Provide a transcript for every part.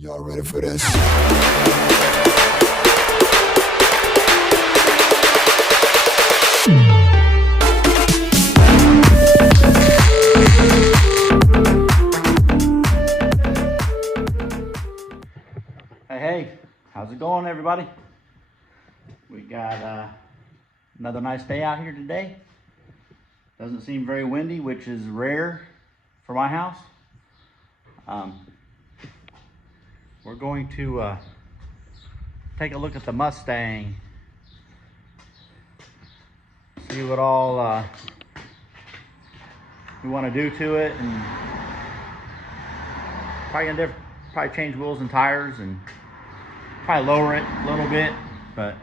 Y'all ready for this? Hey, how's it going, everybody? We got another nice day out here today. Doesn't seem very windy, which is rare for my house. We're going to take a look at the Mustang, see what all we want to do to it, and probably change wheels and tires and probably lower it a little bit. But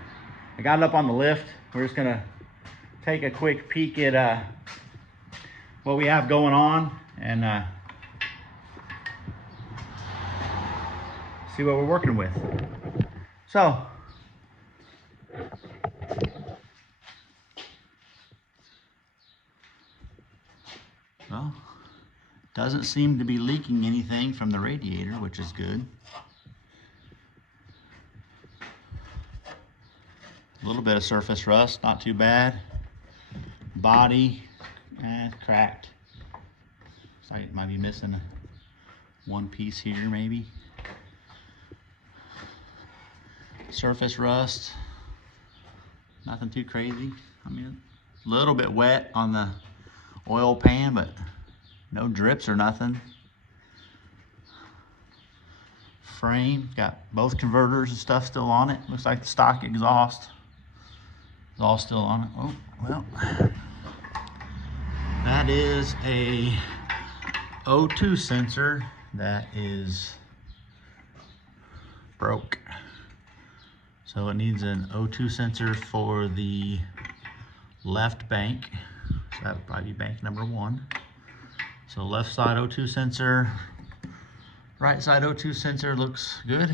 I got it up on the lift. We're just gonna take a quick peek at what we have going on and see what we're working with. So well, doesn't seem to be leaking anything from the radiator, which is good. A little bit of surface rust, not too bad. Body, cracked. Looks like it might be missing one piece here, maybe. Surface rust, nothing too crazy. I mean, a little bit wet on the oil pan, but no drips or nothing. Frame, got both converters and stuff still on it. Looks like the stock exhaust is all still on it. Oh, well, that is a O2 sensor that is broke. So it needs an O2 sensor for the left bank. So that would probably be bank number 1. So left side O2 sensor, right side O2 sensor looks good.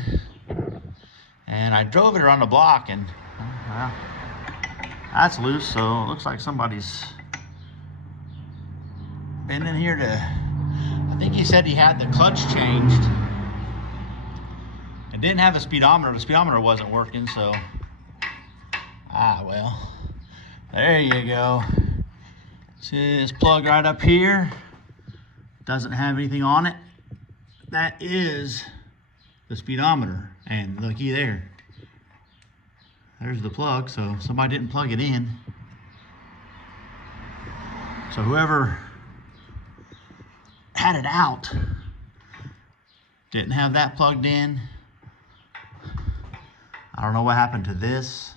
And I drove it around the block and well, that's loose, so it looks like somebody's been in here to, I think he said he had the clutch changed. It didn't have a speedometer. The speedometer wasn't working, so well, there you go. See this plug right up here? Doesn't have anything on it. That is the speedometer, and looky there. There's the plug, so somebody didn't plug it in. So whoever had it out didn't have that plugged in. I don't know what happened to this.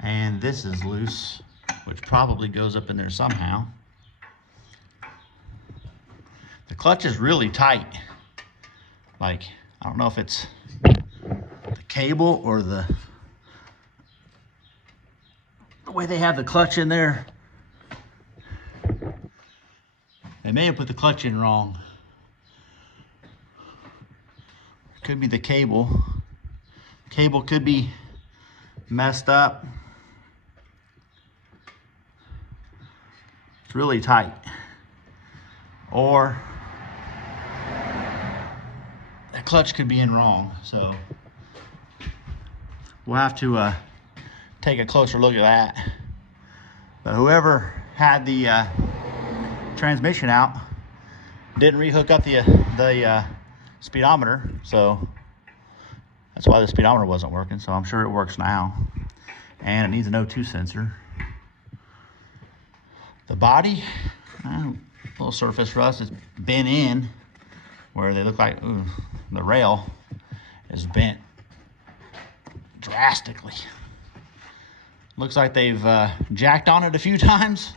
And this is loose, which probably goes up in there somehow. The clutch is really tight. Like, I don't know if it's the cable or the way they have the clutch in there. They may have put the clutch in wrong. Could be the cable. Cable could be messed up. It's really tight. Or the clutch could be in wrong. So we'll have to take a closer look at that. But whoever had the transmission out didn't rehook up the speedometer, so that's why the speedometer wasn't working. So I'm sure it works now, and it needs an O2 sensor. The body, a little surface rust is bent in where they look like the rail is bent drastically. Looks like they've jacked on it a few times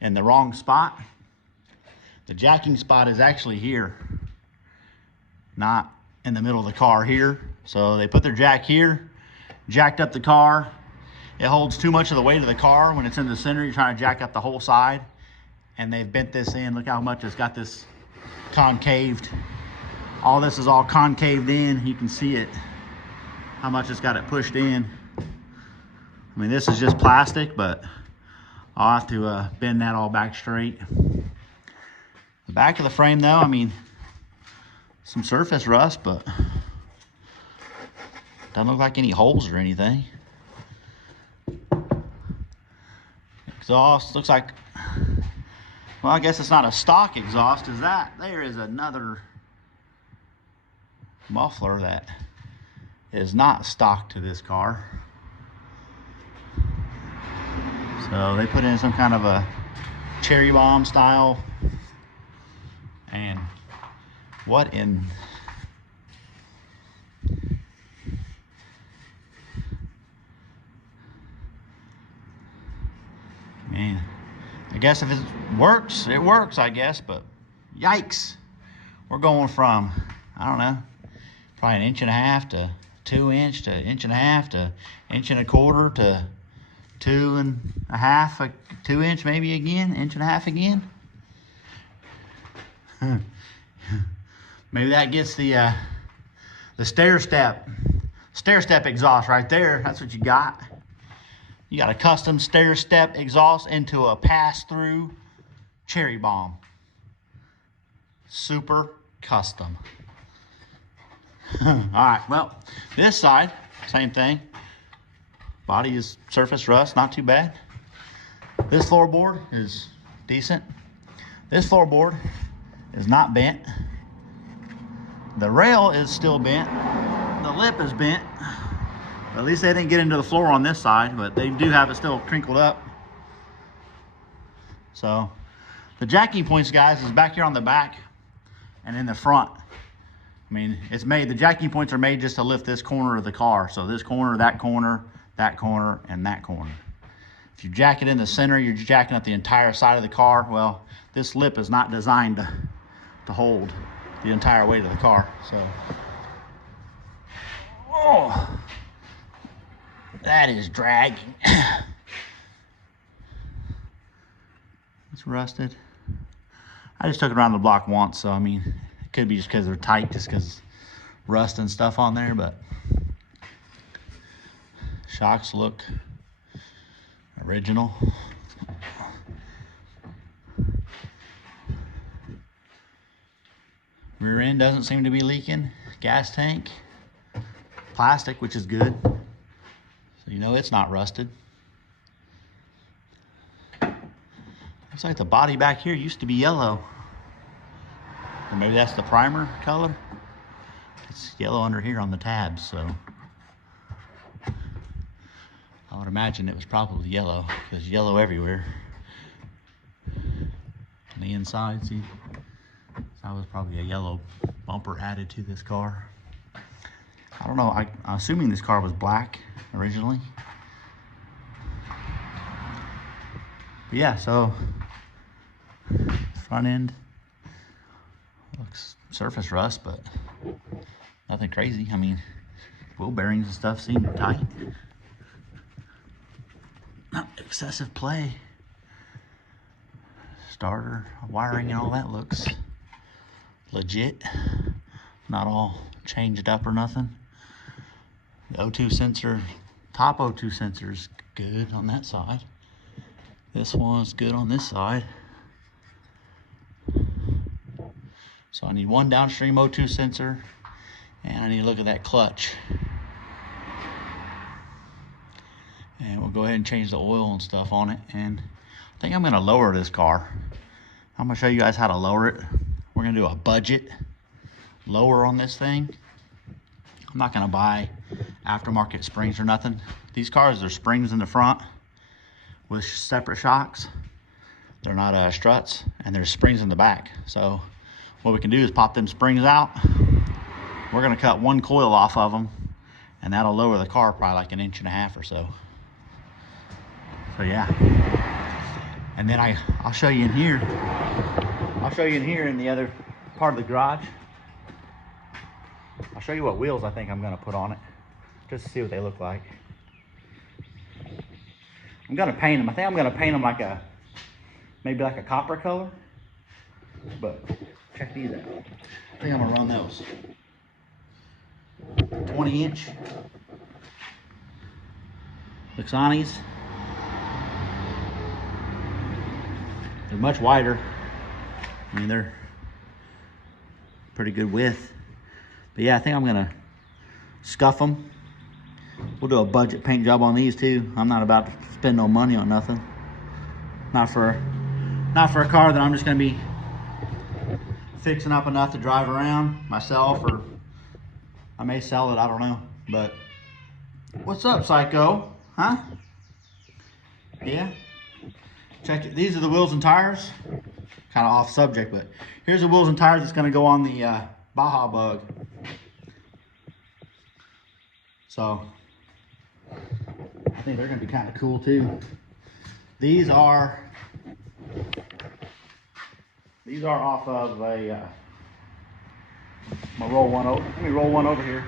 in the wrong spot. The jacking spot is actually here, not in the middle of the car here. So they put their jack here, jacked up the car. It holds too much of the weight of the car when it's in the center. You're trying to jack up the whole side, and they've bent this in. Look how much it's got this concaved. All this is all concaved in. You can see it, how much it's got it pushed in. I mean, this is just plastic, but I'll have to bend that all back straight. The back of the frame though, I mean, some surface rust, but doesn't look like any holes or anything. Exhaust looks like, well, I guess it's not a stock exhaust, is that? There is another muffler that is not stock to this car. So they put in some kind of a cherry bomb style. And what in... Man, I guess if it works, it works, I guess, but yikes. We're going from, I don't know, probably 1.5 inches to 2 inch to 1.5 inches to 1.25 inches to 2.5, 2 inch maybe again, 1.5 inches again. Maybe that gets the stair step exhaust right there. That's what you got. You got a custom stair step exhaust into a pass-through cherry bomb. Super custom. All right, well, this side, same thing. Body is surface rust, not too bad. This floorboard is decent. This floorboard is not bent. The rail is still bent. The lip is bent. At least they didn't get into the floor on this side, but they do have it still crinkled up. So the jacking points, guys, is back here on the back and in the front. I mean, it's made, the jacking points are made just to lift this corner of the car. So this corner, that corner, and that corner. If you jack it in the center, you're jacking up the entire side of the car. Well, this lip is not designed to hold the entire weight of the car. So, oh, that is dragging. It's rusted. I just took it around the block once, so I mean, it could be just because they're tight, just because rust and stuff on there, but shocks look original. Rear end doesn't seem to be leaking. Gas tank, plastic, which is good. So you know it's not rusted. Looks like the body back here used to be yellow. Or maybe that's the primer color. It's yellow under here on the tabs, so I would imagine it was probably yellow, because yellow everywhere. On the inside, see, that was probably a yellow bumper added to this car. I don't know, I'm assuming this car was black originally. But yeah, so front end looks surface rust, but nothing crazy. I mean, wheel bearings and stuff seem tight. Not excessive play. Starter, wiring and all that looks legit. Not all changed up or nothing. The O2 sensor, top O2 sensor is good on that side. This one's good on this side. So I need one downstream O2 sensor, and I need to look at that clutch. And we'll go ahead and change the oil and stuff on it. And I think I'm gonna lower this car. I'm gonna show you guys how to lower it. We're gonna do a budget lower on this thing. I'm not gonna buy aftermarket springs or nothing. These cars, there's springs in the front with separate shocks. They're not struts, and there's springs in the back. So what we can do is pop them springs out. We're gonna cut one coil off of them, and that'll lower the car probably like 1.5 inches or so. So yeah. And then I'll show you in here. I'll show you in here in the other part of the garage. I'll show you what wheels I think I'm gonna put on it, just to see what they look like. I'm gonna paint them. I think I'm gonna paint them like maybe like a copper color. But check these out. I think I'm gonna run those. 20-inch Lexanis. They're much wider. I mean, they're pretty good width. But yeah, I think I'm gonna scuff them. We'll do a budget paint job on these too. I'm not about to spend no money on nothing. Not for a car that I'm just gonna be fixing up enough to drive around myself, or I may sell it, I don't know. But what's up, Psycho? Huh? Yeah? Check it. These are the wheels and tires. Kind of off subject, but here's the wheels and tires that's gonna go on the Baja Bug. So I think they're gonna be kind of cool too. These are off of a, I'm gonna roll one over. Let me roll one over here.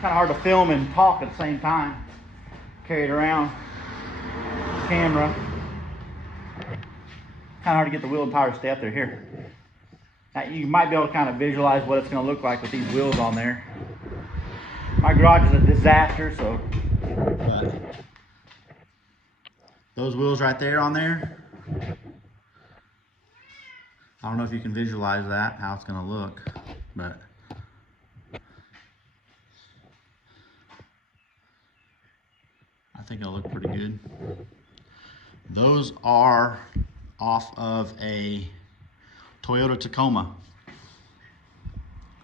Kind of hard to film and talk at the same time. Carry it around, camera. Kind of hard to get the wheel and tire to stay up there. Here. Now you might be able to kind of visualize what it's gonna look like with these wheels on there. My garage is a disaster, so. But those wheels right there on there. I don't know if you can visualize that, how it's gonna look, but I think it'll look pretty good. Those are off of a Toyota Tacoma.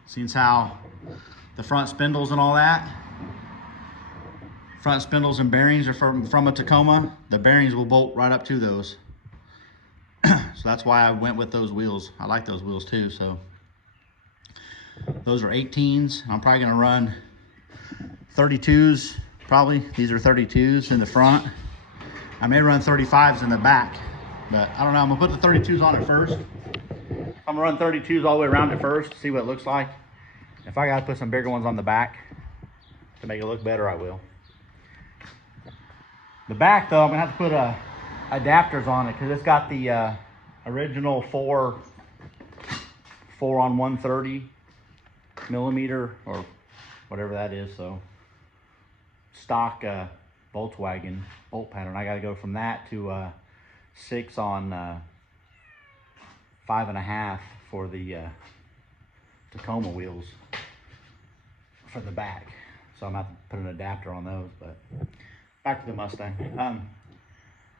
Seeing how the front spindles and all that, front spindles and bearings are from a Tacoma, the bearings will bolt right up to those. So that's why I went with those wheels. I like those wheels too. So those are 18s. I'm probably gonna run 32s, probably. These are 32s in the front. I may run 35s in the back, but I don't know. I'm gonna put the 32s on it first. I'm gonna run 32s all the way around it first, see what it looks like. If I gotta put some bigger ones on the back to make it look better, I will. The back though, I'm gonna have to put adapters on it because it's got the original 4 on 130 millimeter or whatever that is. So stock Volkswagen bolt pattern. I got to go from that to 6 on 5.5 for the Tacoma wheels for the back. So I'm gonna have to put an adapter on those. But back to the Mustang.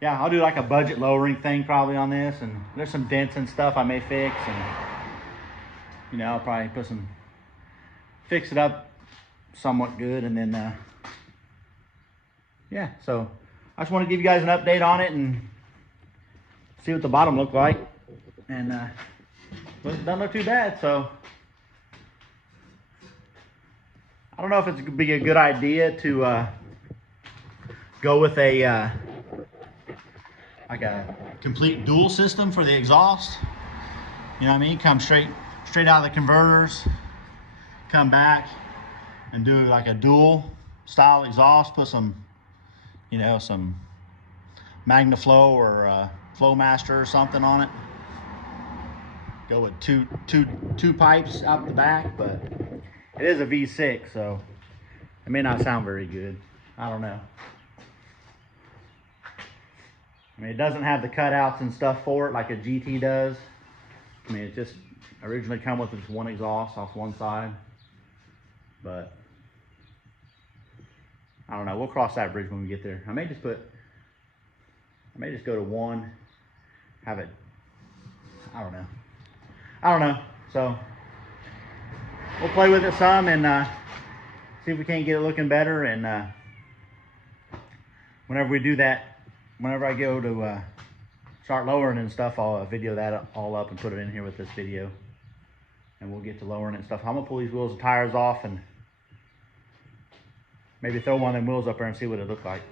Yeah, I'll do like a budget lowering thing probably on this, and there's some dents and stuff I may fix, and you know, I'll probably fix it up somewhat good, and then yeah, so I just want to give you guys an update on it and see what the bottom looked like, and doesn't look too bad. So I don't know if it's gonna be a good idea to go with a like a complete dual system for the exhaust. You know what I mean? Come straight out of the converters, come back and do like a dual style exhaust, put some, you know, some MagnaFlow or Flowmaster or something on it. Go with two pipes out the back, but it is a V6, so it may not sound very good. I don't know. I mean, it doesn't have the cutouts and stuff for it like a GT does. I mean, it just originally come with just one exhaust off one side. But I don't know. We'll cross that bridge when we get there. I may just go to one, have it. I don't know. So we'll play with it some and see if we can't get it looking better. And whenever we do that, whenever I go to start lowering and stuff, I'll video that all up and put it in here with this video. And we'll get to lowering it and stuff. I'm gonna pull these wheels and tires off and maybe throw one of them wheels up there and see what it looks like.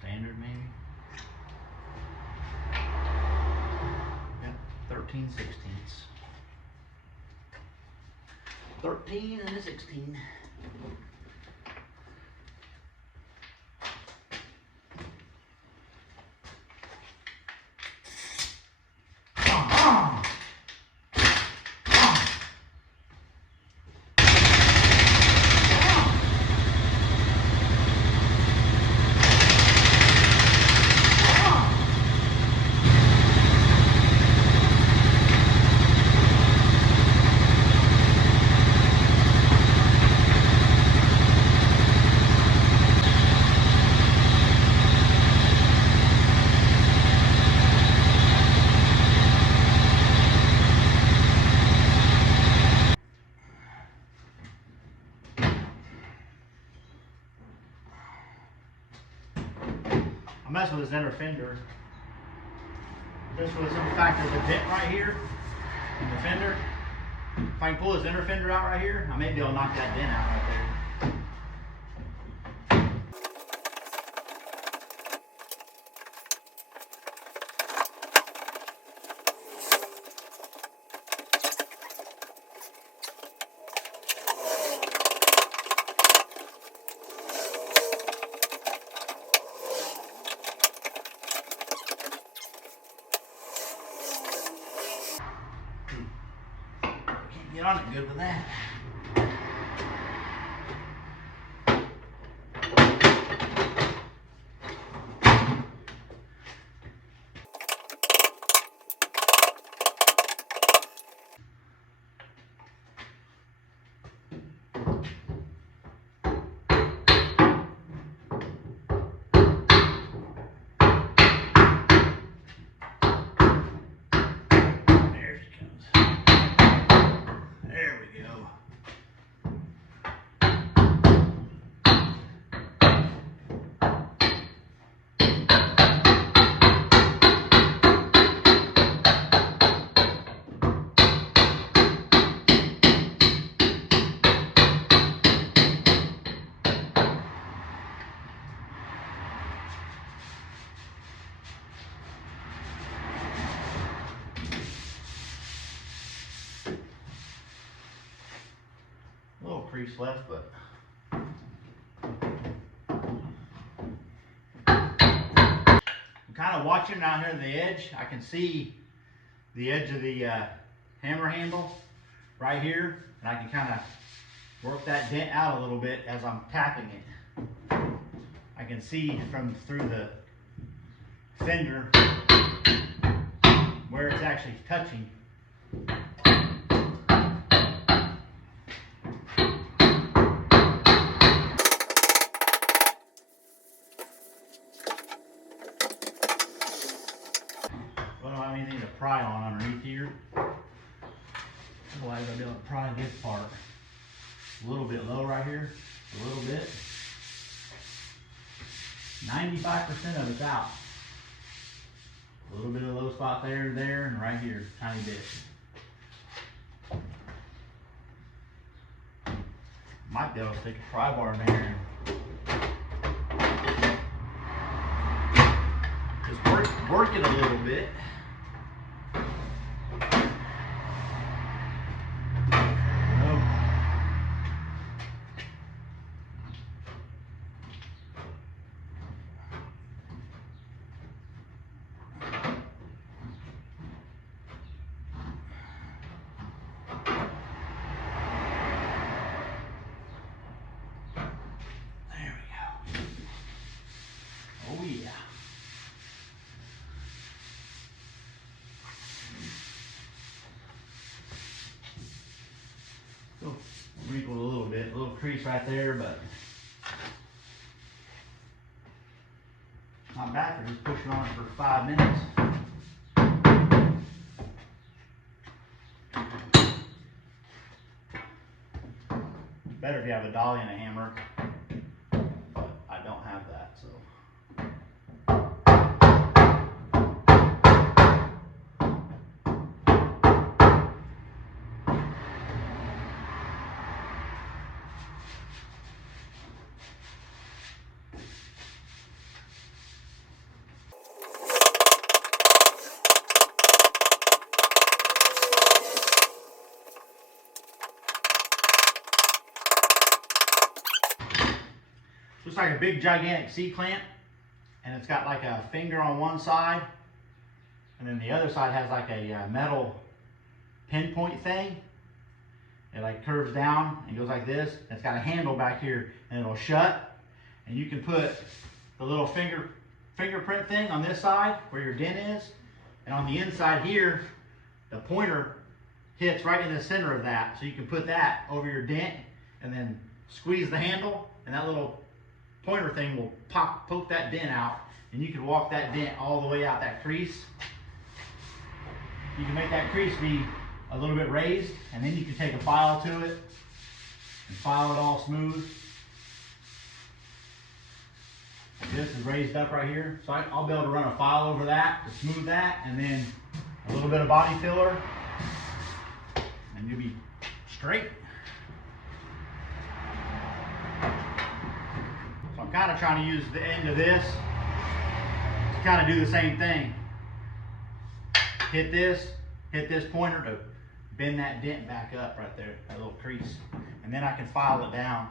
Standard maybe. 13/16. 13 and a 16. I mess with this inner fender. Just for the simple fact there's a dent right here in the fender. If I can pull this inner fender out right here, I may be able to knock that dent out right there. Can't get on it good with that. A little crease left, but I'm kind of watching out here on the edge. I can see the edge of the hammer handle right here, and I can kind of work that dent out a little bit as I'm tapping it. I can see from through the fender where it's actually touching. I don't have anything to pry on underneath here. Otherwise I'll be able to pry this part a little bit low right here, a little bit. 95% of it's out. A little bit of a low spot there, and right here, tiny bit. Might be able to stick a pry bar in there and just work it a little bit. Oh yeah. So wrinkled a little bit, a little crease right there, but not bad for just pushing on it for 5 minutes. Better if you have a dolly and a hammer, but I don't have that, so. Looks like a big gigantic C-clamp, and it's got like a finger on one side, and then the other side has like a metal pinpoint thing. It like curves down and goes like this. It's got a handle back here, and it'll shut. And you can put the little fingerprint thing on this side where your dent is, and on the inside here, the pointer hits right in the center of that. So you can put that over your dent and then squeeze the handle, and that little pointer thing will poke that dent out, and you can walk that dent all the way out that crease. You can make that crease be a little bit raised, and then you can take a file to it and file it all smooth. This is raised up right here, so I'll be able to run a file over that to smooth that, and then a little bit of body filler, and you'll be straight. So I'm kind of trying to use the end of this to kind of do the same thing. Hit this pointer to bend that dent back up right there, that little crease, and then I can file it down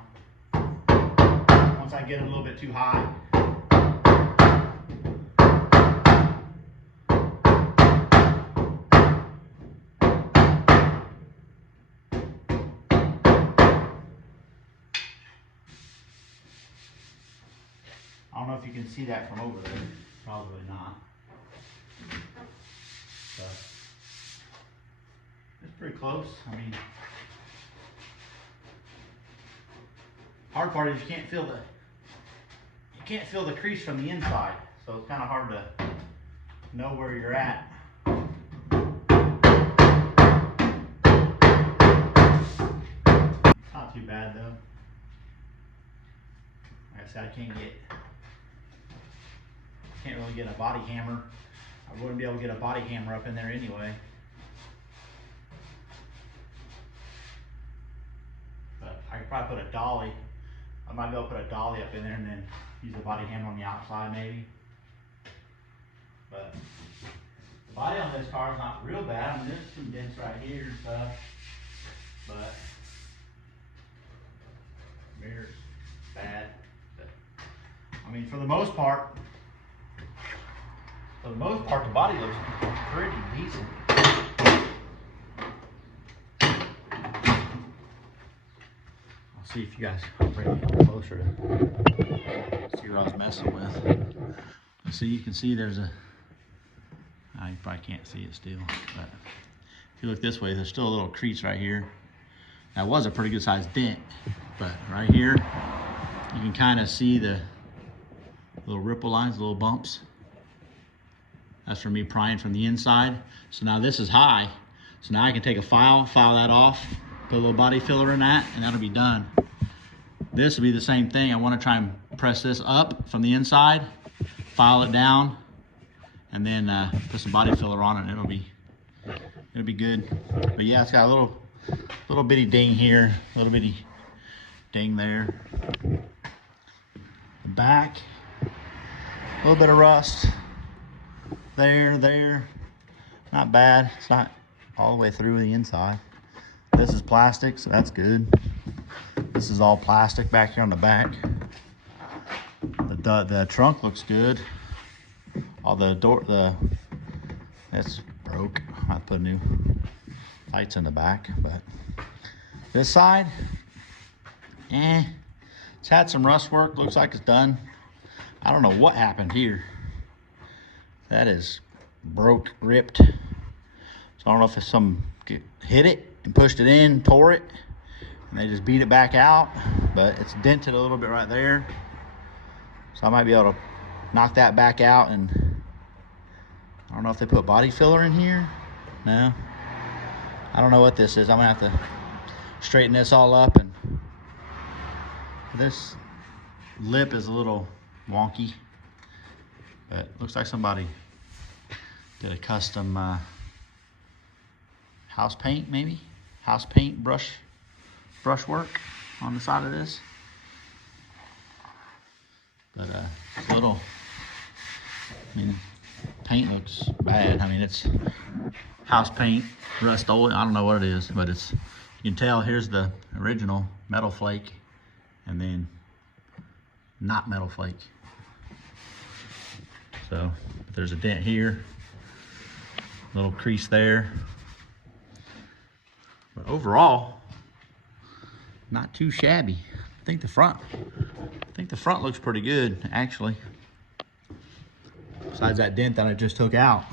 once I get it a little bit too high. I don't know if you can see that from over there. Probably not. So, it's pretty close. I mean, hard part is you can't feel the crease from the inside, so it's kind of hard to know where you're at. It's not too bad though. Like I said, I can't really get a body hammer. I wouldn't be able to get a body hammer up in there anyway. But I could probably put a dolly. I might be able to put a dolly up in there and then use a body hammer on the outside maybe. But the body on this car is not real bad. I mean, there's some dents right here and stuff. But mirror's bad. But, I mean, for the most part, the body looks pretty decent. I'll see if you guys bring it closer to see what I was messing with. So you can see there's you probably can't see it still, but if you look this way, there's still a little crease right here. That was a pretty good sized dent, but right here, you can kind of see the little ripple lines, little bumps. That's from me prying from the inside. So now this is high. So now I can take a file that off, put a little body filler in that, and that'll be done. This will be the same thing. I want to try and press this up from the inside, file it down, and then put some body filler on it, and it'll be good. But yeah, it's got a little bitty ding here, a little bitty ding there. The back, a little bit of rust. There, not bad. It's not all the way through the inside. This is plastic, so that's good. This is all plastic back here on the back. The trunk looks good. All the it's broke. I put new lights in the back, but this side, it's had some rust work. Looks like it's done. I don't know what happened here. That is broke, ripped. So I don't know if it's some hit it and pushed it in, tore it, and they just beat it back out. But it's dented a little bit right there. So I might be able to knock that back out. And I don't know if they put body filler in here. No. I don't know what this is. I'm gonna have to straighten this all up. And this lip is a little wonky. But looks like somebody did a custom house paint, maybe? House paint brush work on the side of this. But paint looks bad. I mean, it's house paint, rust oil. I don't know what it is, but you can tell here's the original metal flake, and then not metal flake. So there's a dent here, little crease there. But overall, not too shabby. I think the front looks pretty good, actually. Besides that dent that I just took out,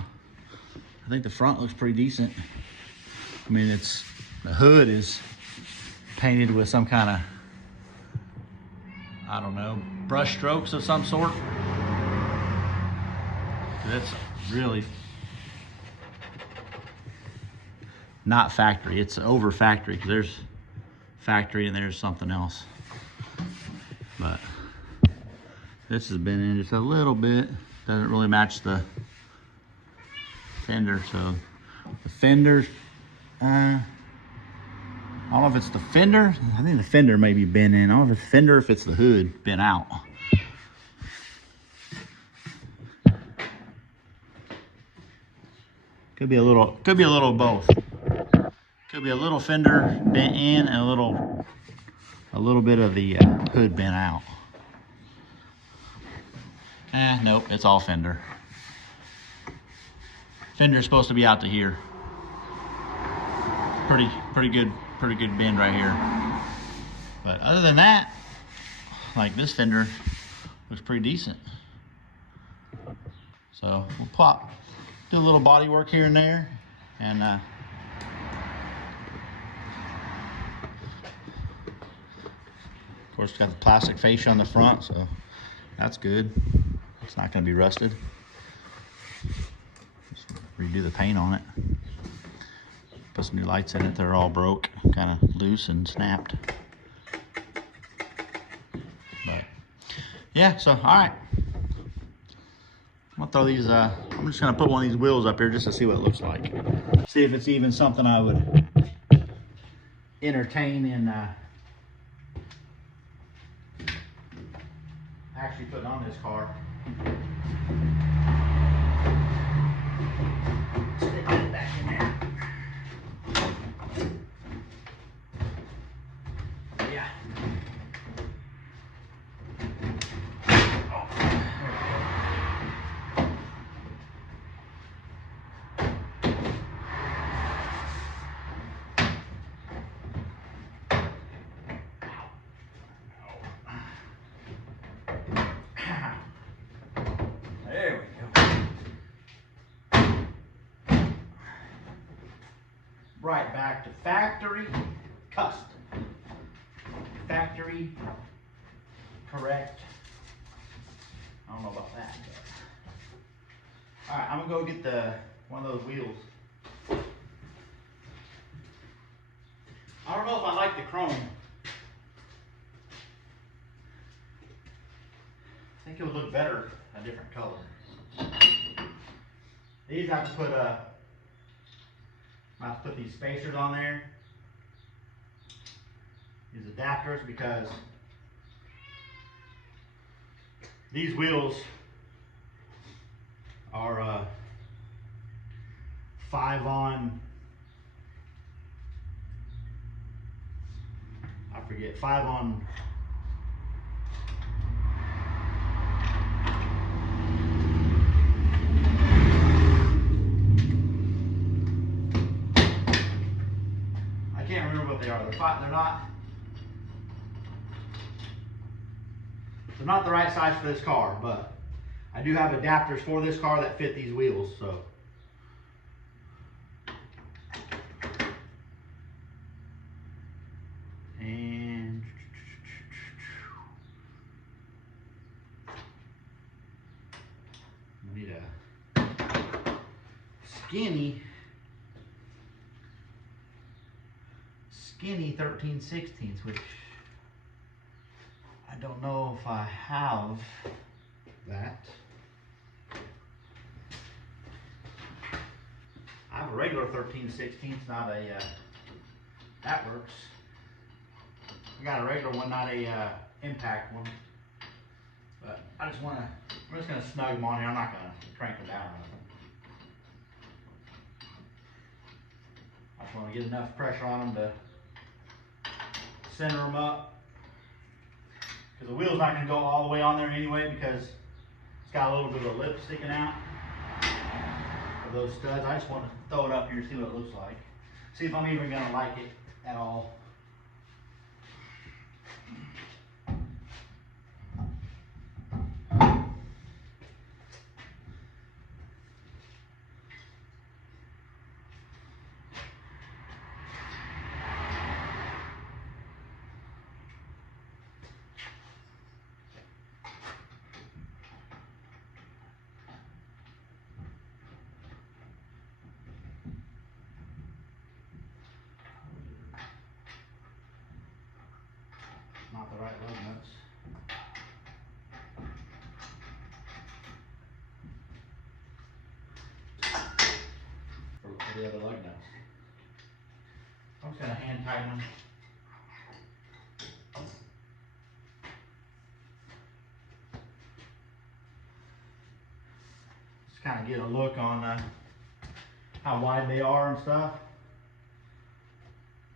I think the front looks pretty decent. I mean, the hood is painted with some kind of, I don't know, brush strokes of some sort. That's really not factory. It's over factory, because there's factory and there's something else. But this has been in just a little bit. Doesn't really match the fender. So the fenders, I don't know if it's the fender. I think the fender may be bent in. I don't know if it's the fender or if it's the hood bent out. Could be a little of both. Could be a little fender bent in and a little bit of the hood bent out. Nope, it's all fender. Fender's supposed to be out to here. Pretty good bend right here. But other than that, like, this fender looks pretty decent. So we'll do a little body work here and there, and of course, it's got the plastic fascia on the front, so that's good. It's not going to be rusted. Just redo the paint on it. Put some new lights in it. They're all broke, kind of loose and snapped. But yeah, so all right. I'm gonna throw these. I'm just gonna put one of these wheels up here just to see what it looks like. See if it's even something I would entertain in actually putting on this car. Stick it back in there. Yeah. There we go. Right back to factory, custom. Factory, correct. I don't know about that. But. All right, I'm gonna go get one of those wheels. I don't know if I like the chrome. I think it would look better a different color. These I have to put these spacers on there. These adapters, because these wheels are 5 on, I forget, 5 on. I can't remember what they are. They're not the right size for this car, but I do have adapters for this car that fit these wheels, so. And we need a skinny 13/16, which I don't know if I have that. I have a regular 13/16, not a, that works. I got a regular one, not a impact one. But I'm just gonna snug them on here. I'm not gonna crank them down or nothing. I just want to get enough pressure on them to center them up. because the wheel's not going to go all the way on there anyway, because it's got a little bit of a lip sticking out of those studs. I just want to throw it up here and see what it looks like. See if I'm even going to like it at all. Not the right lug nuts. For the other lug nuts. I'm just going to hand tighten them. Just kind of get a look on how wide they are and stuff.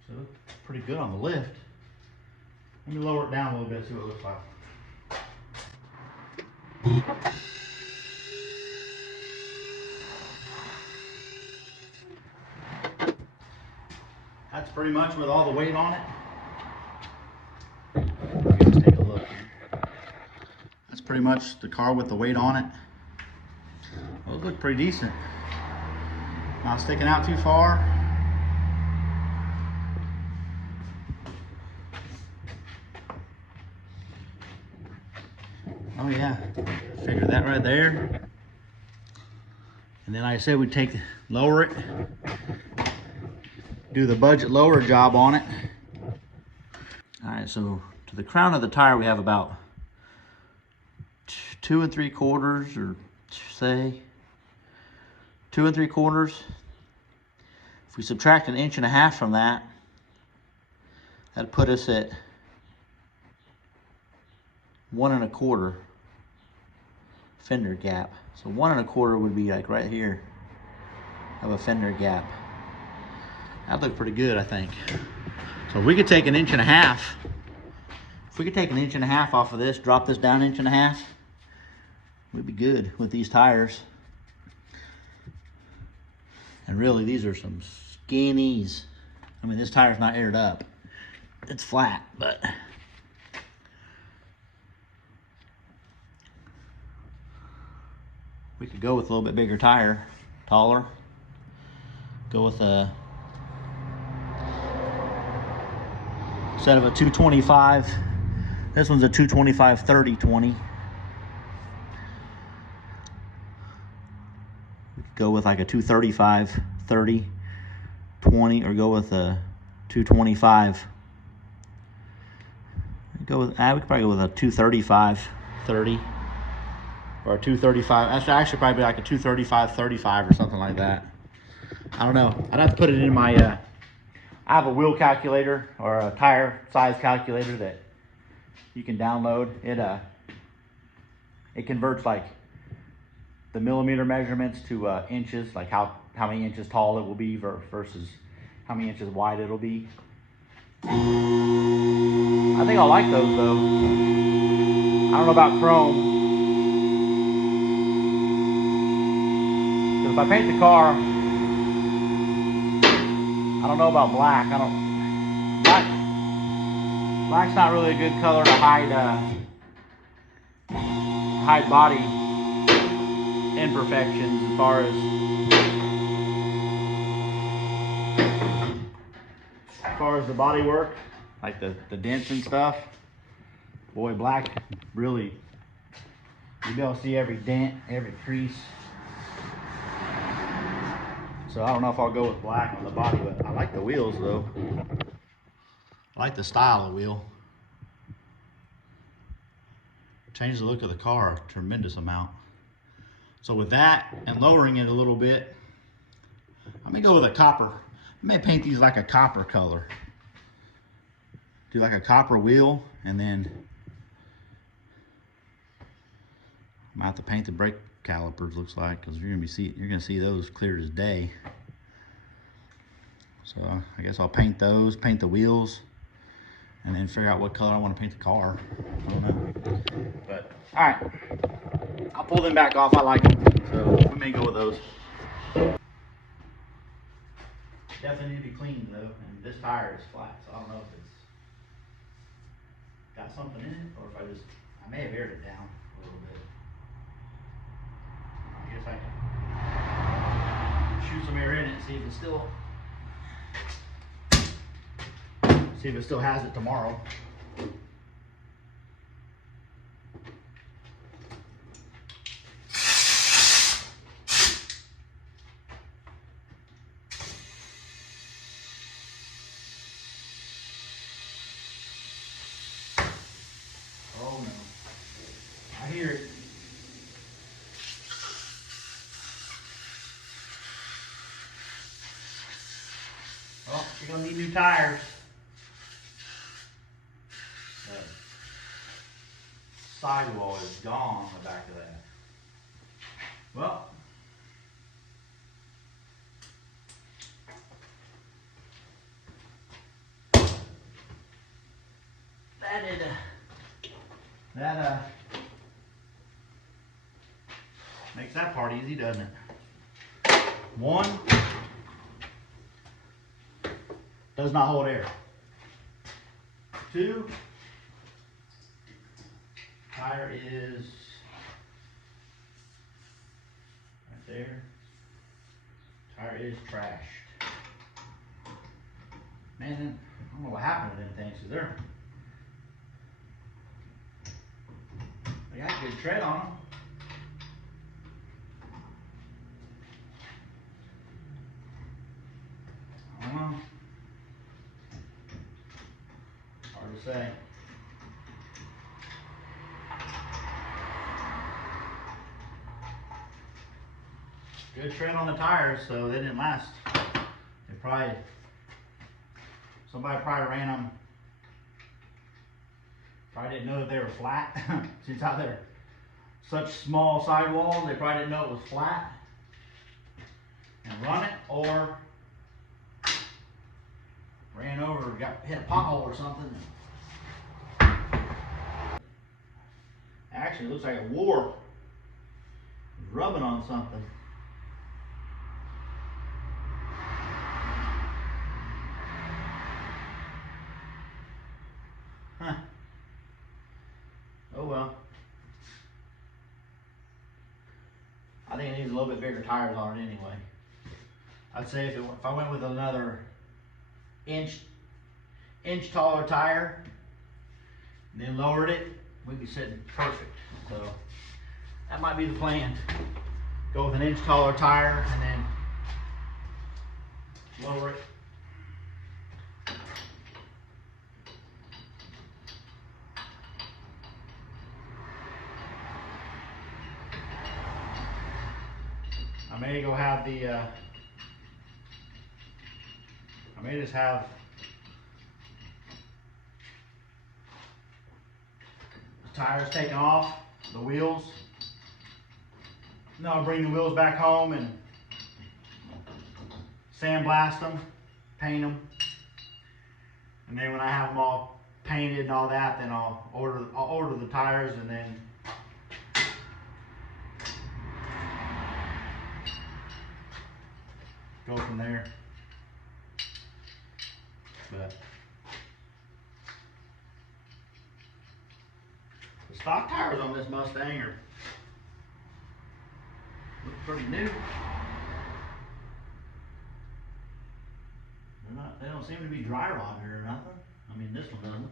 So it's pretty good on the lift. Let me lower it down a little bit, see what it looks like. That's pretty much with all the weight on it. Let's take a look here. That's pretty much the car with the weight on it. Well, it looked pretty decent. Not sticking out too far. Oh yeah, figure that right there. And then like I said, we lower it, do the budget lower job on it. All right, so to the crown of the tire, we have about 2 3/4, or say 2 3/4. If we subtract 1.5 inches from that, that'd put us at 1 1/4 fender gap. So 1 1/4 would be like right here of a fender gap. That'd look pretty good, I think. So if we could take 1.5 inches, if we could take 1.5 inches off of this, drop this down 1.5 inches, we'd be good with these tires. And really, these are some skinnies. I mean, this tire's not aired up. It's flat, but we could go with a little bit bigger tire, taller. Go with a, instead of a 225, this one's a 225 30 20. We could go with like a 235 30 20, or go with a 225. We could probably go with a 235 30. Or a 235, that's actually probably like a 235 35 or something like that. I don't know. I'd have to put it in my, I have a wheel calculator or a tire size calculator that you can download. It converts like the millimeter measurements to inches, like how many inches tall it will be versus how many inches wide it'll be. I think I like those though. I don't know about chrome. If I paint the car, I don't know about black. Black's not really a good color to hide body imperfections as far as the body work, like the dents and stuff. Boy, black really, you'll be able to see every dent, every crease. So I don't know if I'll go with black on the body, but I like the wheels though. I like the style of wheel. Changed the look of the car a tremendous amount. So with that and lowering it a little bit, I'm gonna go with a copper. I may paint these like a copper color. Do like a copper wheel, and then I might have to paint the brake calipers, looks like, because you're gonna see those clear as day. So I guess I'll paint those, paint the wheels, and then figure out what color I want to paint the car. I don't know. But all right, I'll pull them back off. I like them, so we may go with those. Definitely need to be cleaned though, and this tire is flat, so I don't know if it's got something in it or if I may have aired it down a little bit. I guess I can shoot some air in it and see if it still has it tomorrow. Oh no, I hear it. Oh, you're gonna need new tires. The sidewall is gone on the back of that. Well, that makes that part easy, doesn't it? One, does not hold air. Two, tire is right there. Tire is trashed. Man, I don't know what happened to them things, because they got good tread on them. I don't know. Hard to say. Good tread on the tires, so they didn't last. Somebody probably ran them. Probably didn't know that they were flat. Since how they're such small sidewalls, they probably didn't know it was flat and run it, or ran over, hit a pothole or something. Actually, it looks like a wore. It was rubbing on something. Huh. Oh well. I think it needs a little bit bigger tires on it anyway. I'd say if I went with another inch taller tire and then lowered it, we'd be sitting perfect. So that might be the plan. Go with an inch taller tire and then lower it. I may go have I may just have the tires taken off, the wheels. No, I'll bring the wheels back home and sandblast them, paint them. And then when I have them all painted and all that, then I'll order the tires and then go from there. But the stock tires on this Mustang look pretty new. They don't seem to be dry rotted or nothing. I mean, this one doesn't.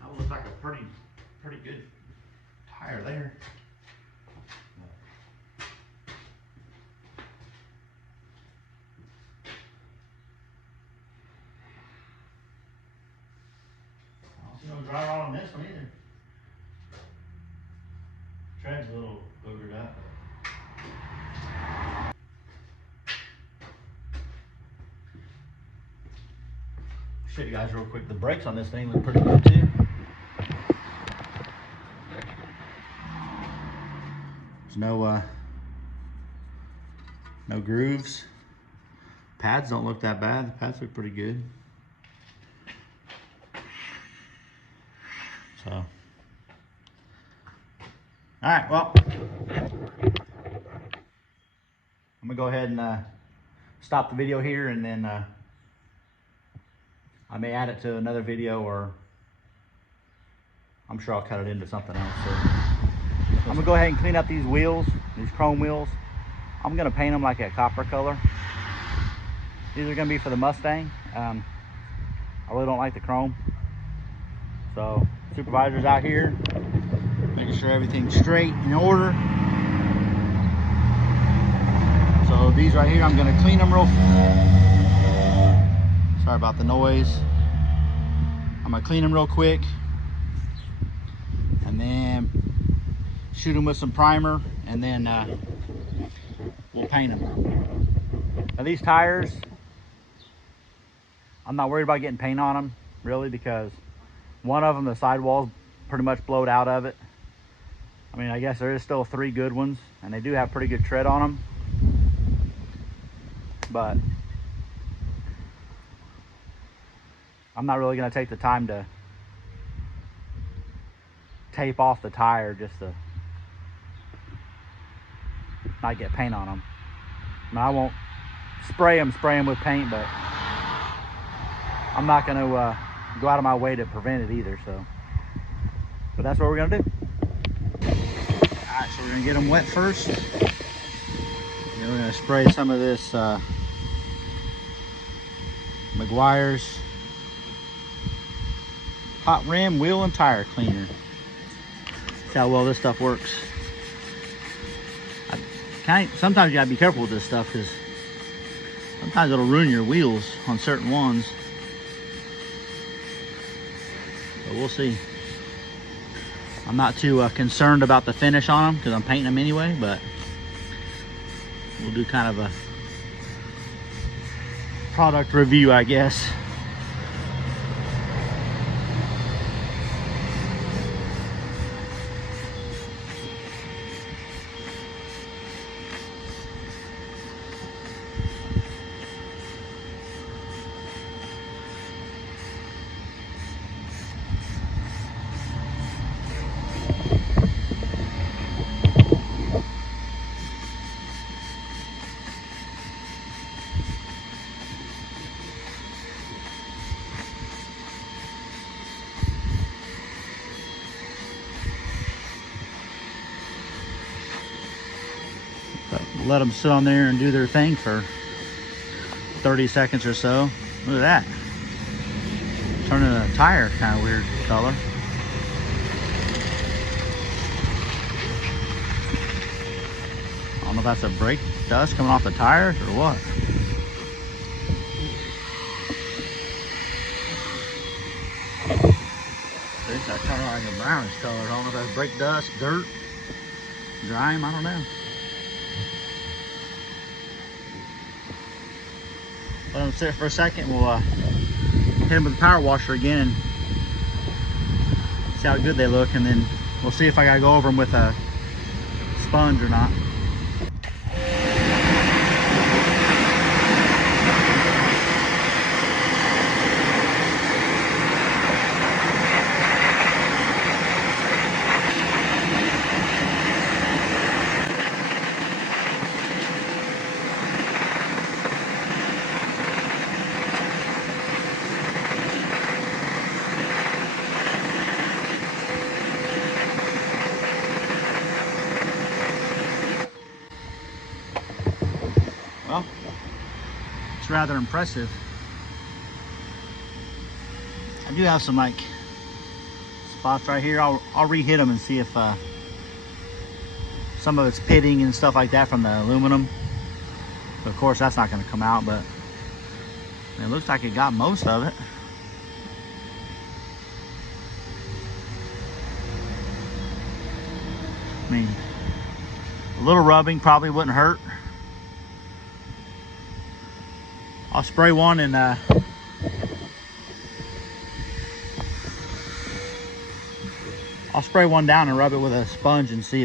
That one looks like a pretty good tire there. I don't see no dry rot on this one either. Tread's a little boogered up. Show you guys real quick. The brakes on this thing look pretty good too. There's no grooves. Pads don't look that bad. The pads look pretty good. So, all right, well, I'm gonna go ahead and stop the video here, and then I may add it to another video, or I'm sure I'll cut it into something else. So I'm gonna go ahead and clean up these wheels, these chrome wheels. I'm gonna paint them like a copper color. These are gonna be for the Mustang. I really don't like the chrome. So supervisor's out here, making sure everything's straight in order. So these right here, I'm gonna clean them real. Sorry about the noise. I'm gonna clean them real quick, and then shoot them with some primer, and then we'll paint them. Now these tires, I'm not worried about getting paint on them, really, because one of them, the sidewall's pretty much blowed out of it. I mean, I guess there is still 3 good ones, and they do have pretty good tread on them. But I'm not really gonna take the time to tape off the tire just to not get paint on them. I mean, I won't spray them with paint, but I'm not gonna go out of my way to prevent it either. So, but that's what we're gonna do. All right, so we're gonna get them wet first. And we're gonna spray some of this Meguiar's hot rim wheel and tire cleaner. See how well this stuff works. Sometimes you gotta be careful with this stuff, because sometimes it'll ruin your wheels on certain ones. But we'll see. I'm not too concerned about the finish on them, because I'm painting them anyway, but we'll do kind of a product review, I guess. Let them sit on there and do their thing for 30 seconds or so. Look at that. Turning a tire kind of weird color. I don't know if that's a brake dust coming off the tires or what. It's that color like a brownish color. I don't know if that's brake dust, dirt, grime, I don't know. Let them sit for a second. We'll hit them with the power washer again and see how good they look, and then we'll see if I gotta go over them with a sponge or not. Well, it's rather impressive. I do have some like spots right here. I'll re-hit them and see if some of it's pitting and stuff like that from the aluminum. Of course, that's not going to come out, but it looks like it got most of it. I mean, a little rubbing probably wouldn't hurt. I'll spray one and I'll spray one down and rub it with a sponge and see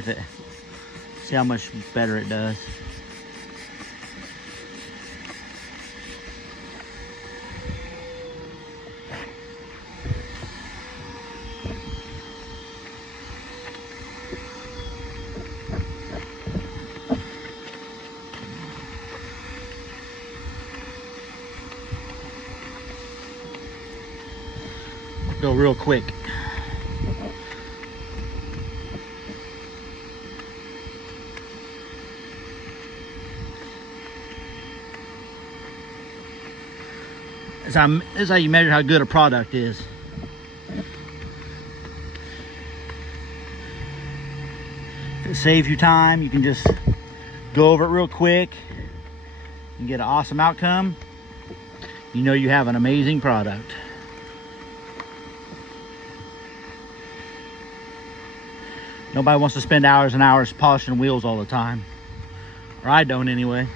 how much better it does. go real quick. This is how you measure how good a product is. If it saves you time, you can just go over it real quick and get an awesome outcome. You know you have an amazing product. Nobody wants to spend hours and hours polishing wheels all the time. Or I don't anyway.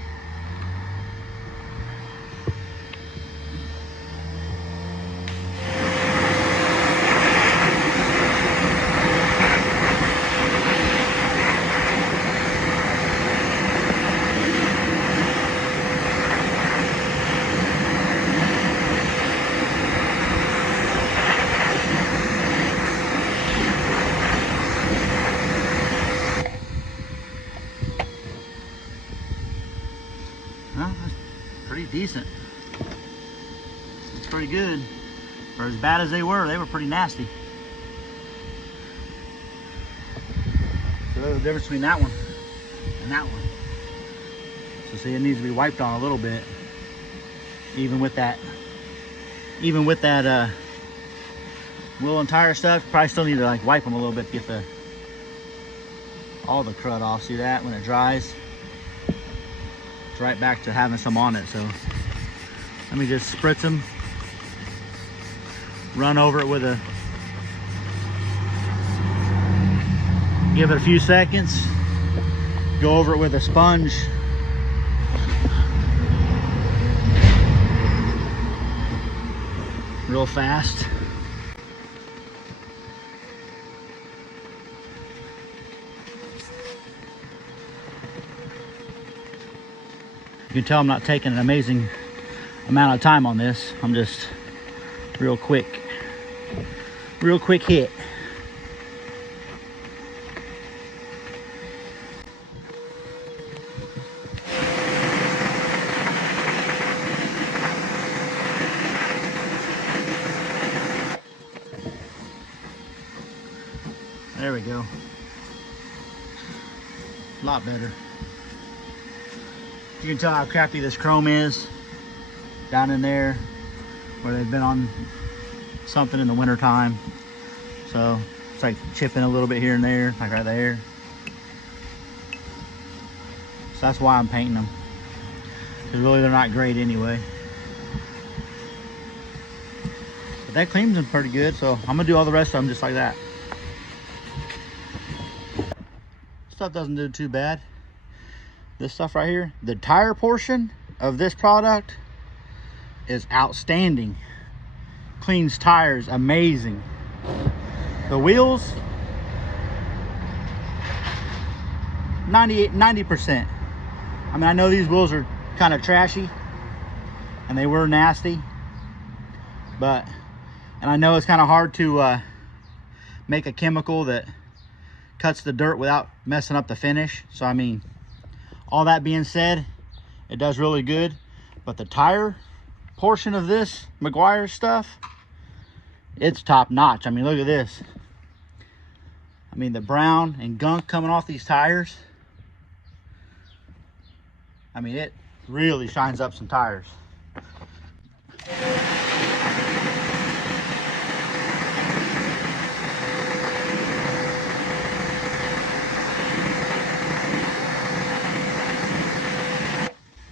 Well, that's pretty decent. It's pretty good. For as bad as they were pretty nasty. So there's the difference between that one and that one. So see, it needs to be wiped on a little bit. Even with that wheel and tire stuff, probably still need to like wipe them a little bit to get all the crud off. See that when it dries? It's right back to having some on it. So let me just spritz them, run over it with give it a few seconds, go over it with a sponge. Real fast. You can tell I'm not taking an amazing amount of time on this. I'm just real quick hit. There we go. A lot better. You can tell how crappy this chrome is down in there where they've been on something in the winter time. So it's like chipping a little bit here and there, like right there. So that's why I'm painting them. Because really they're not great anyway. But that cleans them pretty good, so I'm gonna do all the rest of them just like that. Stuff doesn't do too bad. This stuff right here, the tire portion of this product is outstanding. Cleans tires amazing. The wheels, 90%. I mean, I know these wheels are kind of trashy and they were nasty, and I know it's kind of hard to make a chemical that cuts the dirt without messing up the finish. So I mean, all that being said, it does really good. But the tire portion of this Meguiar's stuff, it's top notch. I mean, look at this. I mean, the brown and gunk coming off these tires, I mean, it really shines up some tires.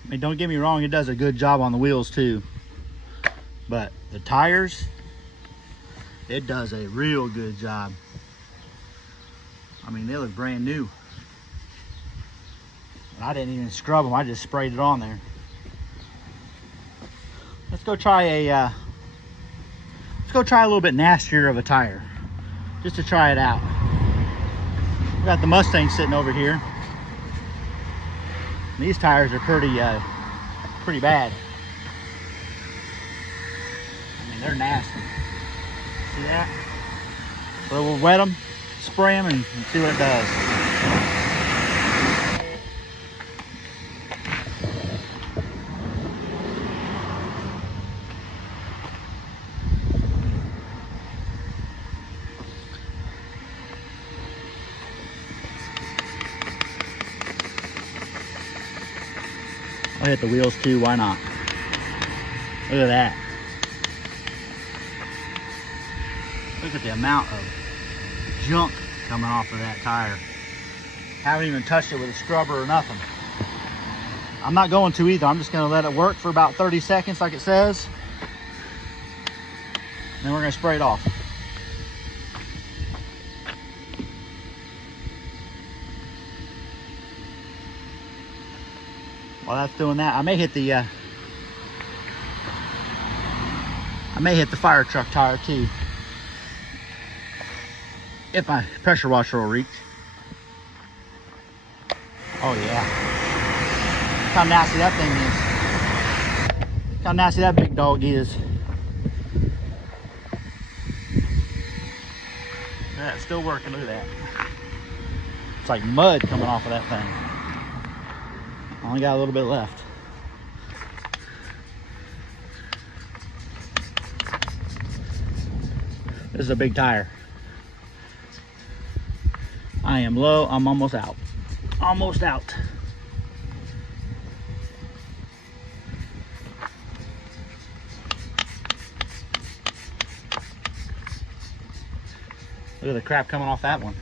I mean, don't get me wrong, it does a good job on the wheels too. But the tires, it does a real good job. I mean, they look brand new. And I didn't even scrub them, I just sprayed it on there. Let's go try a little bit nastier of a tire, just to try it out. We got the Mustang sitting over here. These tires are pretty bad. I mean, they're nasty. See that? So we'll wet them, spray them, and see what it does. I'll hit the wheels too, why not? Look at that. Look at the amount of junk coming off of that tire. Haven't even touched it with a scrubber or nothing. I'm not going to either. I'm just gonna let it work for about 30 seconds like it says. Then we're gonna spray it off. While that's doing that, I may hit the fire truck tire too, if my pressure washer will reach. Oh yeah. Look how nasty that thing is. Look how nasty that big dog is. Yeah, it's still working. Look at that. It's like mud coming off of that thing. Only got a little bit left. This is a big tire. I am low. I'm almost out. Almost out. Look at the crap coming off that one.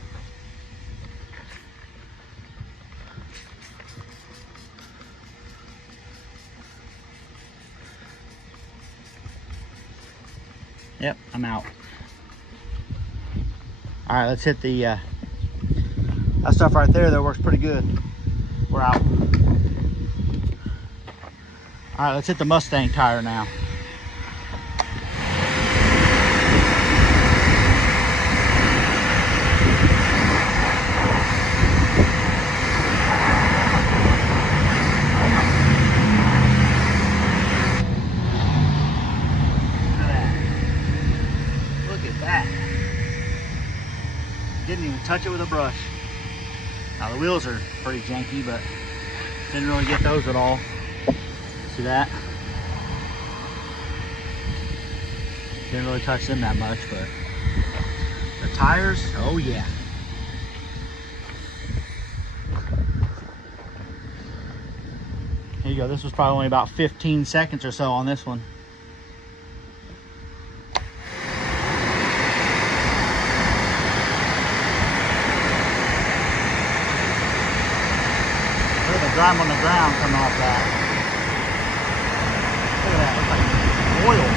Yep, I'm out. All right, let's hit the, that stuff right there that works pretty good. We're out. All right, let's hit the Mustang tire now. Didn't even touch it with a brush. Now the wheels are pretty janky, but didn't really get those at all. See that? Didn't really touch them that much, but the tires, oh yeah. Here you go. This was probably only about 15 seconds or so on this one. Look at the grime on the ground coming off that. Look at that. It's like oil.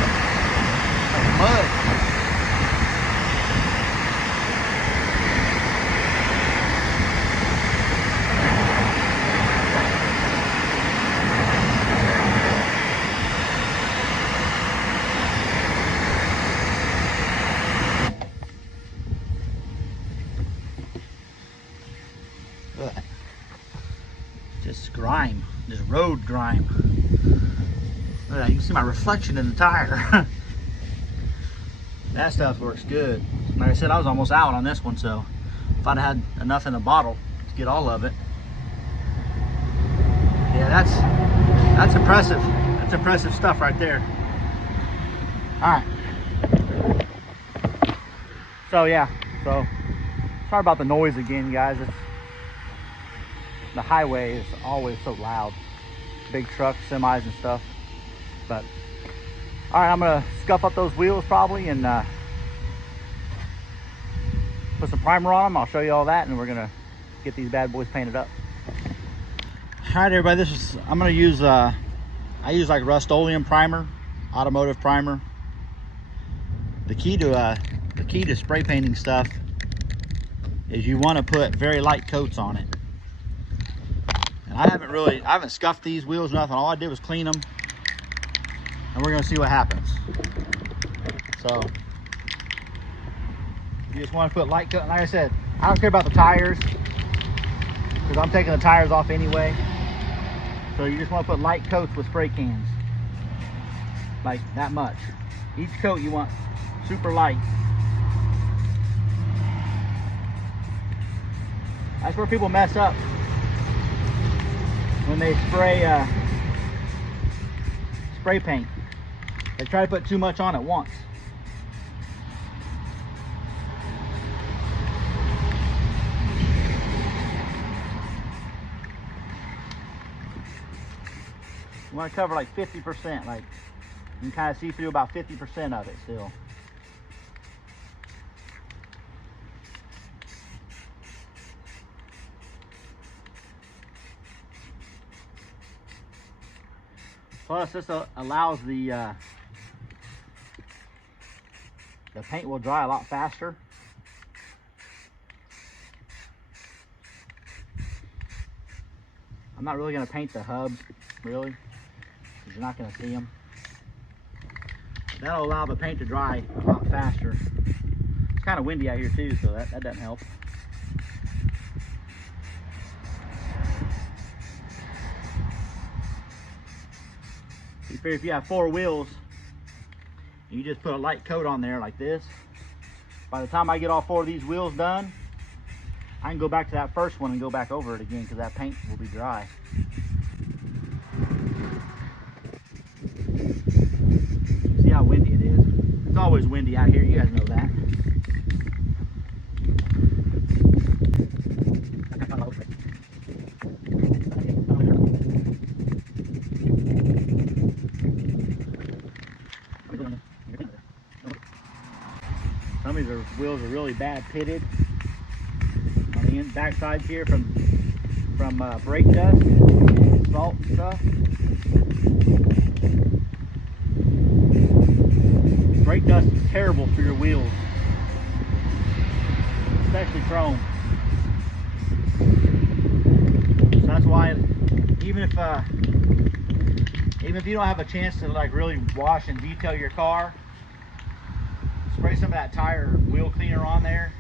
Like mud. Look at that. Just grime, just road grime. Look at that, you can see my reflection in the tire. That stuff works good. Like I said, I was almost out on this one, so if I'd had enough in the bottle to get all of it. Yeah, that's impressive. That's impressive stuff right there. All right. So yeah, so sorry about the noise again, guys. The highway is always so loud, big trucks, semis and stuff. But all right, I'm gonna scuff up those wheels probably and put some primer on them. I'll show you all that, and we're gonna get these bad boys painted up. All right, everybody, I'm gonna use I use like Rust-Oleum primer, automotive primer. The key to spray painting stuff is you want to put very light coats on it. I haven't scuffed these wheels, nothing. All I did was clean them, and we're gonna see what happens. So you just want to put light coat. Like I said, I don't care about the tires because I'm taking the tires off anyway. So you just want to put light coats with spray cans, like that much. Each coat you want super light. That's where people mess up. When they spray paint, they try to put too much on at once. You want to cover like 50%, like you can kind of see through about 50% of it still. Plus, this allows the paint will dry a lot faster. I'm not really going to paint the hubs, really, because you're not going to see them. That'll allow the paint to dry a lot faster. It's kind of windy out here too, so that doesn't help. You figure if you have 4 wheels, and you just put a light coat on there like this, by the time I get all 4 of these wheels done, I can go back to that first one and go back over it again because that paint will be dry. See how windy it is? It's always windy out here, you guys know that. Some of these wheels are really bad pitted on the back sides here from brake dust, salt and stuff. Brake dust is terrible for your wheels, especially chrome. So that's why even if you don't have a chance to like really wash and detail your car, spray some of that tire wheel cleaner on there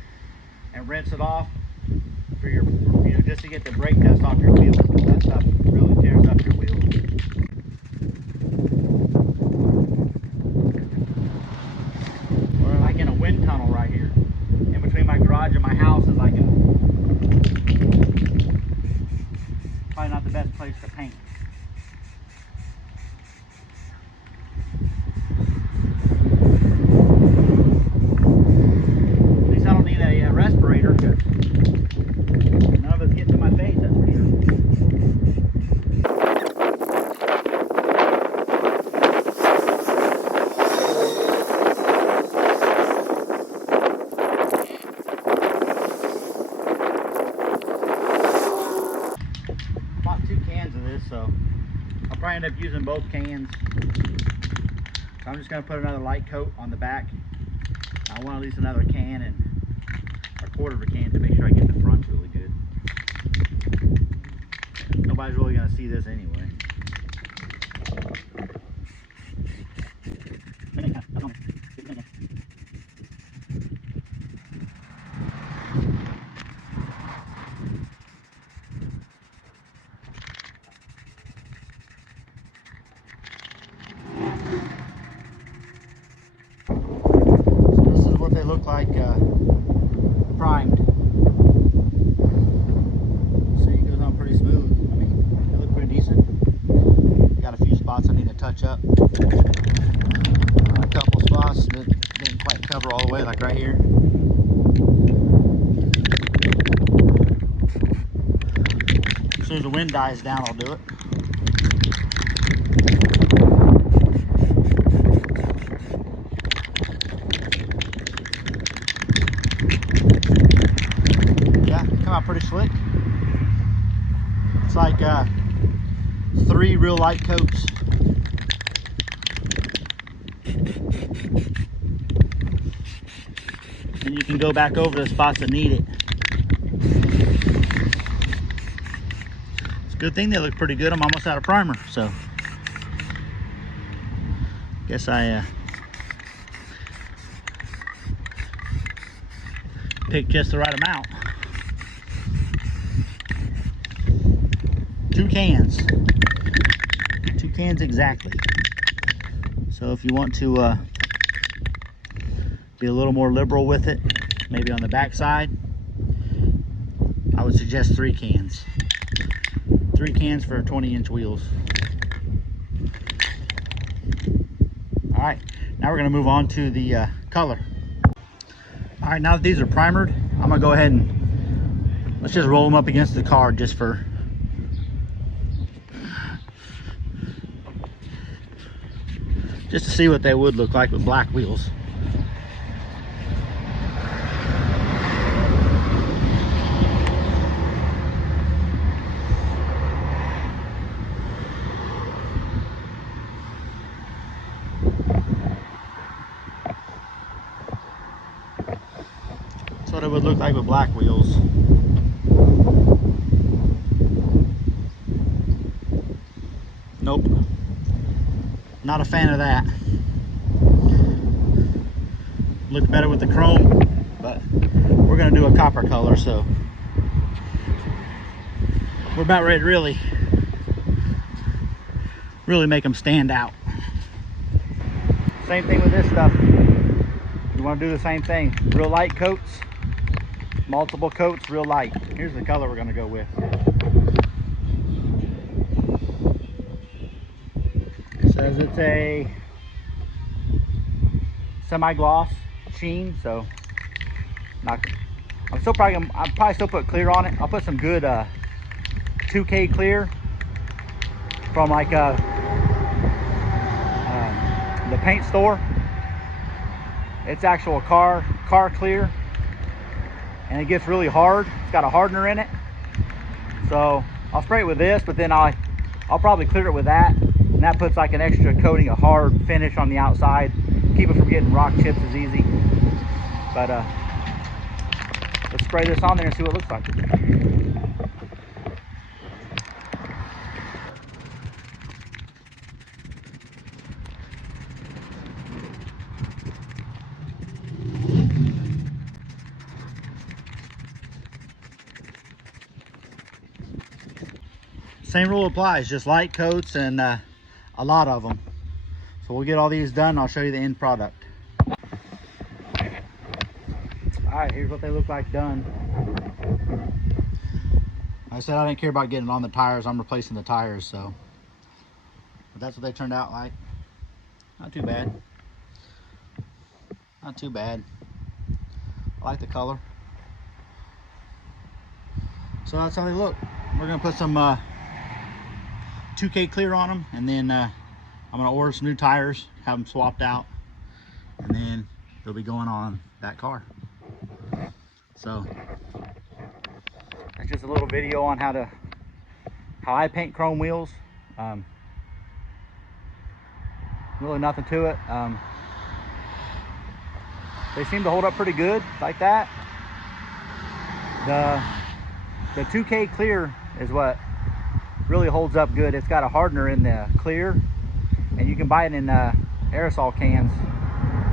and rinse it off for your, just to get the brake dust off your wheels, because that stuff really tears up your wheels. We're like in a wind tunnel right here. In between my garage and my house is like probably not the best place to paint. Respirator, because none of us get to my face, that's for sure. I bought 2 cans of this, so I'll probably end up using both cans. So I'm just going to put another light coat on the back. I want at least another can and a quarter of a can to make sure I get the fronts really good. Nobody's really going to see this anyway. So this is what they look like primed. So it goes on pretty smooth. I mean, they look pretty decent. Got a few spots I need to touch up. A couple spots that didn't quite cover all the way, like right here. As soon as the wind dies down, I'll do it. Come out pretty slick. It's like 3 real light coats. And you can go back over the spots that need it. It's a good thing they look pretty good. I'm almost out of primer, so guess I picked just the right amount. 2 cans. 2 cans exactly. So if you want to be a little more liberal with it, maybe on the back side, I would suggest 3 cans. 3 cans for 20-inch wheels. All right, now we're gonna move on to the color. All right, now that these are primered, I'm gonna go ahead and let's just roll them up against the car just for just to see what they would look like with black wheels. That's what it would look like with black wheels. Nope, not a fan of that. Look better with the chrome, but we're gonna do a copper color, so we're about ready to really make them stand out. Same thing with this stuff. You want to do the same thing. Real light coats, multiple coats, real light. Here's the color we're going to go with. It says it's a semi-gloss sheen, so I'll probably still put clear on it. I'll put some good 2K clear from like the paint store. It's actual car clear, and it gets really hard. It's got a hardener in it, so I'll spray it with this, but then I'll probably clear it with that, and that puts like an extra coating of hard finish on the outside, keep it from getting rock chips as easy. But let's spray this on there and see what it looks like. Same rule applies, just light coats and a lot of them. So we'll get all these done. I'll show you the end product. All right, here's what they look like done. Like I said, I didn't care about getting it on the tires. I'm replacing the tires, so. But that's what they turned out like. Not too bad. Not too bad. I like the color. So that's how they look. We're gonna put some 2K clear on them, and then I'm gonna order some new tires, have them swapped out, and then they'll be going on that car. So that's just a little video on how I paint chrome wheels. Really nothing to it. They seem to hold up pretty good like that. The 2K clear is what really holds up good. It's got a hardener in the clear, and you can buy it in aerosol cans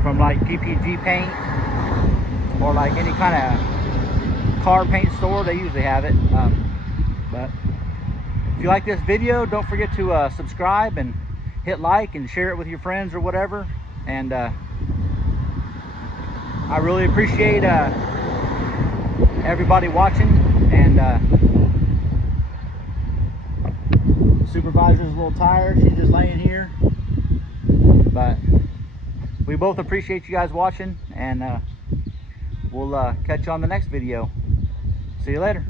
from like PPG paint or like any kind of car paint store. They usually have it. But if you like this video, don't forget to subscribe and hit like and share it with your friends or whatever. And I really appreciate everybody watching. And supervisor's a little tired. She's just laying here, but we both appreciate you guys watching, and we'll catch you on the next video. See you later.